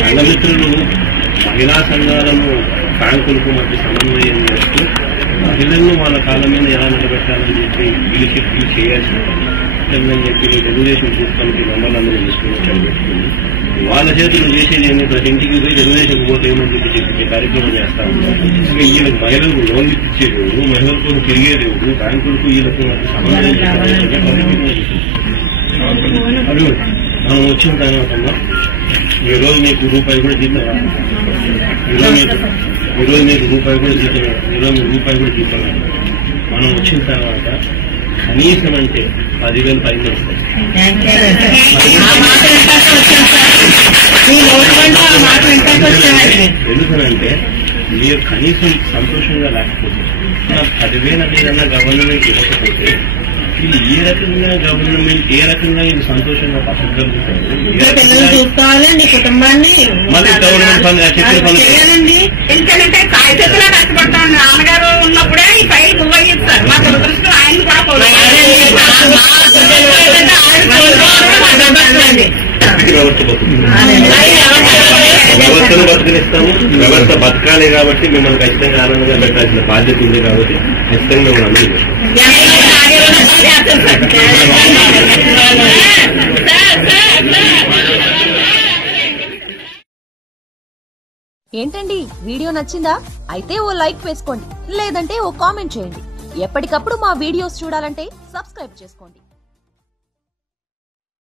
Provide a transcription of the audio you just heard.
సంఘమిత్రులు మహిళా సంఘాలను బ్యాంకులకు మధ్య సమన్వయం చేస్తూ మహిళలను వాళ్ళ కాళ్ళ మీద ఎలా నిలబెట్టాలని చెప్పి వీళ్ళు చేయాల్సి ఉందని చెప్పి తెలుగుదేశం గ్రూప్ కమిటీ మెంబర్లందరూ తీసుకుని కనిపిస్తుంది. వాళ్ళ చేతులు చేసేది ఏమి ప్రతి ఇంటికి పోయి తెలుగుదేశం ఓటు ఏమని చెప్పి కార్యక్రమం చేస్తా ఉన్నారు. వీళ్ళకి మహిళలకు లోన్లు ఇచ్చేదేవుడు, మహిళలతో తిరిగేదేవుడు, బ్యాంకులకు వీళ్ళకు సమన్వయం అది మనం వచ్చిన తర్వాత ఈ రోజు నీకు రూపాయి కూడా జీతం ఈరోజు నీకు రూపాయి కూడా జీతం ఈరోజు మీకు రూపాయి కూడా జీతం మనం వచ్చిన తర్వాత కనీసం అంటే 10,000 పైన వస్తాయి. ఎందుకనంటే మీరు కనీసం సంతోషంగా లేకపోతే 10,000 ఏదన్నా గవర్నమెంట్ ఇవ్వకపోతే ఇది ఏ రకంగా గవర్నమెంట్ ఏ రకంగా ఇది సంతోషంగా పట్టగలుగుతారు? కుటుంబాన్ని మళ్ళీ గవర్నమెంట్ పని చెప్పిన పని ఎందుకంటే కాయచేతులా కష్టపడతాను. నాన్నగారు ఉన్నప్పుడే ఈ ఫైల్ ఉపయోగిస్తారు. మా దురదృష్టం ఆయన కూడా వ్యవస్థను బతికినిస్తాము. వ్యవస్థ బతకాలి కాబట్టి మిమ్మల్ని ఖచ్చితంగా ఆనందంగా పెట్టాల్సిన బాధ్యత ఉంది కాబట్టి ఖచ్చితంగా మేము అందరూ ఏంటండి వీడియో నచ్చిందా? అయితే ఓ లైక్ వేసుకోండి, లేదంటే ఓ కామెంట్ చేయండి. ఎప్పటికప్పుడు మా వీడియోస్ చూడాలంటే సబ్స్క్రైబ్ చేసుకోండి.